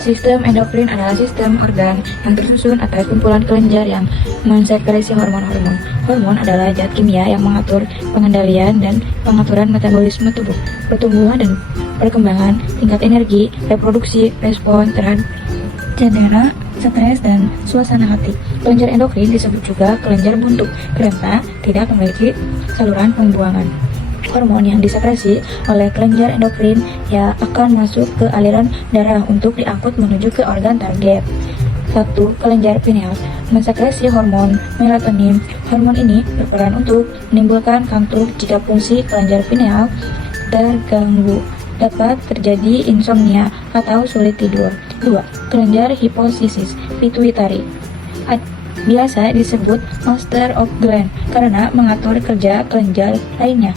Sistem endokrin adalah sistem organ yang tersusun atas kumpulan kelenjar yang mensekresi hormon-hormon. Hormon adalah zat kimia yang mengatur pengendalian dan pengaturan metabolisme tubuh, pertumbuhan dan perkembangan, tingkat energi, reproduksi, respon terhadap cedera, stres, dan suasana hati. Kelenjar endokrin disebut juga kelenjar buntu karena tidak memiliki saluran pembuangan. Hormon yang disekresi oleh kelenjar endokrin ya akan masuk ke aliran darah untuk diangkut menuju ke organ target. 1. Kelenjar pineal mensekresi hormon melatonin. Hormon ini berperan untuk menimbulkan kantuk jika fungsi kelenjar pineal terganggu. Dapat terjadi insomnia atau sulit tidur. 2. Kelenjar hipofisis pituitari biasa disebut master of gland karena mengatur kerja kelenjar lainnya.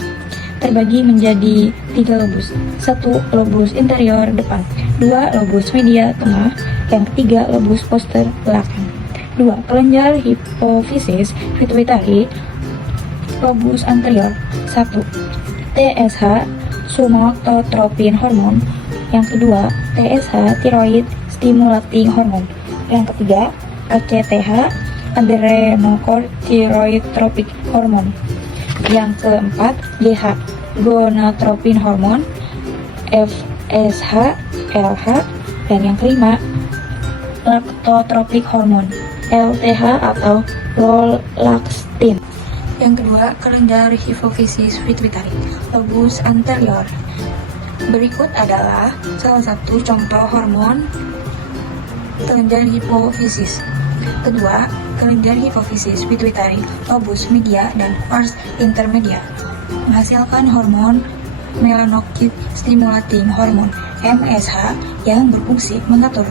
Terbagi menjadi 3 lobus. 1. Lobus interior depan, 2. Lobus media tengah, yang ketiga lobus poster belakang. 2. Kelenjar hipofisis pituitari lobus anterior. 1. TSH somatotropin hormon, yang kedua TSH thyroid stimulating hormon, yang ketiga ACTH adrenocorticotropic hormon, yang keempat GH gonadotropin hormon, FSH LH, dan yang kelima lactotropic hormon, LTH atau prolaktin. Yang kedua, kelenjar hipofisis pituitari lobus anterior. Berikut adalah salah satu contoh hormon kelenjar hipofisis. Kedua, kelenjar hipofisis pituitari lobus media dan pars intermedia menghasilkan hormon melanocyte stimulating hormone MSH yang berfungsi mengatur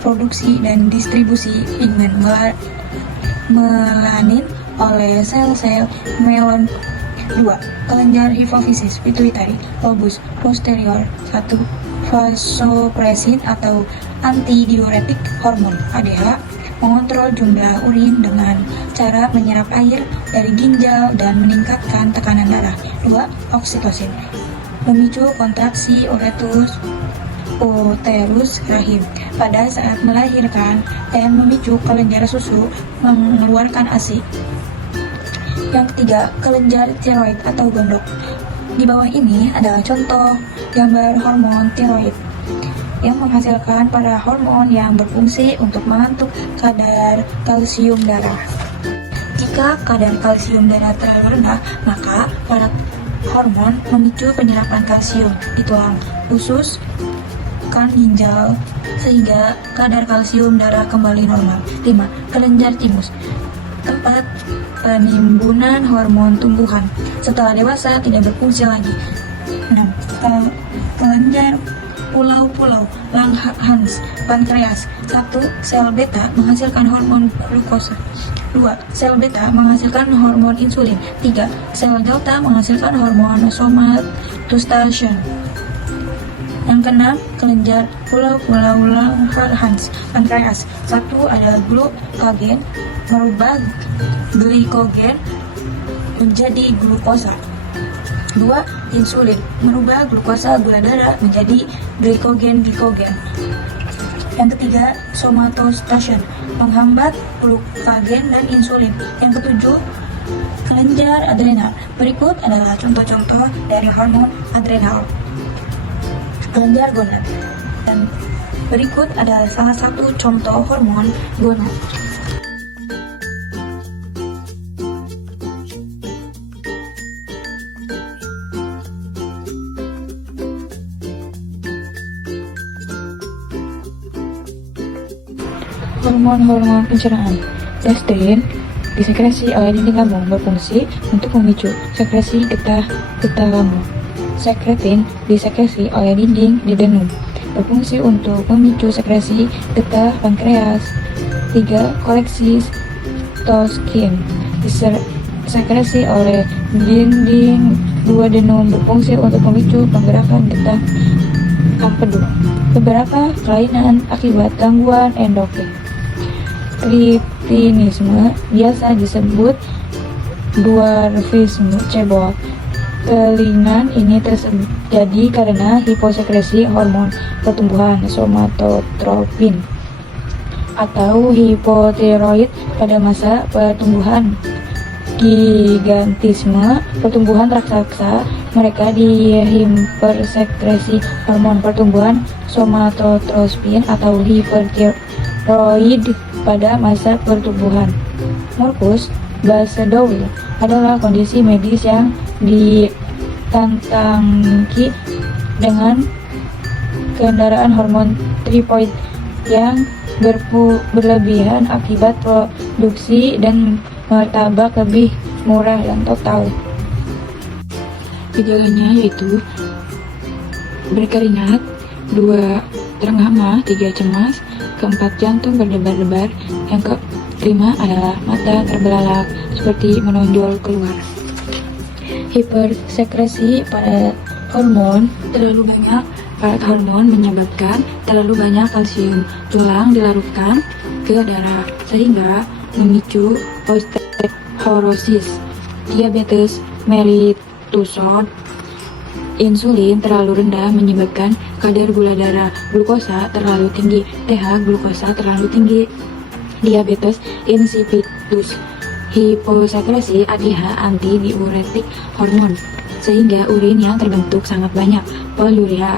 produksi dan distribusi pigmen melanin oleh sel-sel melon. 2. Kelenjar hipofisis pituitari lobus posterior. 1. Vasopressin atau antidiuretik hormon ADH mengontrol jumlah urin dengan cara menyerap air dari ginjal dan meningkatkan tekanan darah. 2. Oksitosin memicu kontraksi uterus rahim pada saat melahirkan dan memicu kelenjar susu mengeluarkan ASI. Yang ketiga, kelenjar tiroid atau gondok. Di bawah ini adalah contoh gambar hormon tiroid yang menghasilkan para hormon yang berfungsi untuk mengatur kadar kalsium darah. Jika kadar kalsium darah terlalu rendah, maka para hormon memicu penyerapan kalsium di tulang usus, kan ginjal, sehingga kadar kalsium darah kembali normal. 5. Kelenjar timus, tempat penimbunan hormon tumbuhan. Setelah dewasa tidak berfungsi lagi. 6. Kelenjar pulau-pulau Langerhans pankreas. 1. Sel beta menghasilkan hormon glukosa. 2. Sel beta menghasilkan hormon insulin. 3. Sel delta menghasilkan hormon somatostatin. Yang keenam, kelenjar pulau-pulau Langerhans pankreas. 1. Ada glukagen merubah glikogen menjadi glukosa. 2. Insulin merubah glukosa gula darah menjadi glikogen. Yang ketiga, somatostatin menghambat glukagen dan insulin. Yang ketujuh, kelenjar adrenal. Berikut adalah contoh-contoh dari hormon adrenal. Kelenjar gonad. Dan berikut adalah salah satu contoh hormon gonad. Hormon-hormon pencernaan. Gastrin disekresi oleh dinding lambung, berfungsi untuk memicu sekresi getah lambung. Sekretin disekresi oleh dinding duodenum, berfungsi untuk memicu sekresi getah pankreas. 3. Koleksi stoskin disekresi oleh dinding duodenum, berfungsi untuk memicu penggerakan getah empedu. Beberapa kelainan akibat gangguan endokrin. Kretinisme biasa disebut dwarfisme cebol Kelingan ini terjadi karena hiposekresi hormon pertumbuhan somatotropin atau hipotiroid pada masa pertumbuhan. Gigantisme pertumbuhan raksasa mereka di hipersekresi hormon pertumbuhan somatotropin atau hipertiroid pada masa pertumbuhan. Morbus Basedow adalah kondisi medis yang ditantangi dengan kendaraan hormon tiroid yang berlebihan akibat produksi dan martabak lebih murah dan total. Gejalanya yaitu berkeringat, 2 terengah-engah, 3 cemas, keempat jantung berdebar-debar, yang kelima adalah mata terbelalak seperti menonjol keluar. Hipersekresi pada hormon terlalu banyak menyebabkan terlalu banyak kalsium tulang dilarutkan ke darah sehingga memicu osteoporosis, diabetes mellitus. Insulin terlalu rendah menyebabkan kadar gula darah glukosa terlalu tinggi, TH glukosa terlalu tinggi, diabetes insipidus. Hiposekresi ADH antidiuretik hormon sehingga urin yang terbentuk sangat banyak, poluria,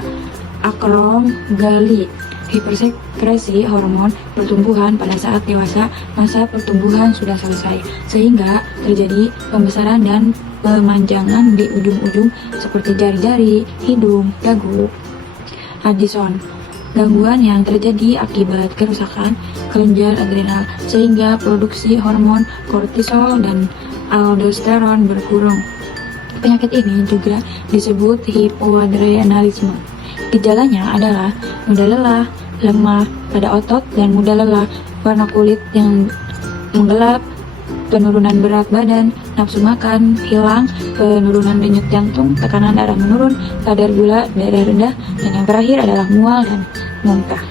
akromegali. Hipersekresi hormon pertumbuhan pada saat dewasa, masa pertumbuhan sudah selesai sehingga terjadi pembesaran dan pemanjangan di ujung-ujung seperti jari-jari, hidung, dagu. Addison, gangguan yang terjadi akibat kerusakan kelenjar adrenal sehingga produksi hormon kortisol dan aldosteron berkurang. Penyakit ini juga disebut hipoadrenalisme. Gejalanya adalah mudah lelah, lemah pada otot dan mudah lelah, warna kulit yang menggelap, penurunan berat badan, nafsu makan hilang, penurunan denyut jantung, tekanan darah menurun, kadar gula darah rendah, dan yang terakhir adalah mual dan muntah.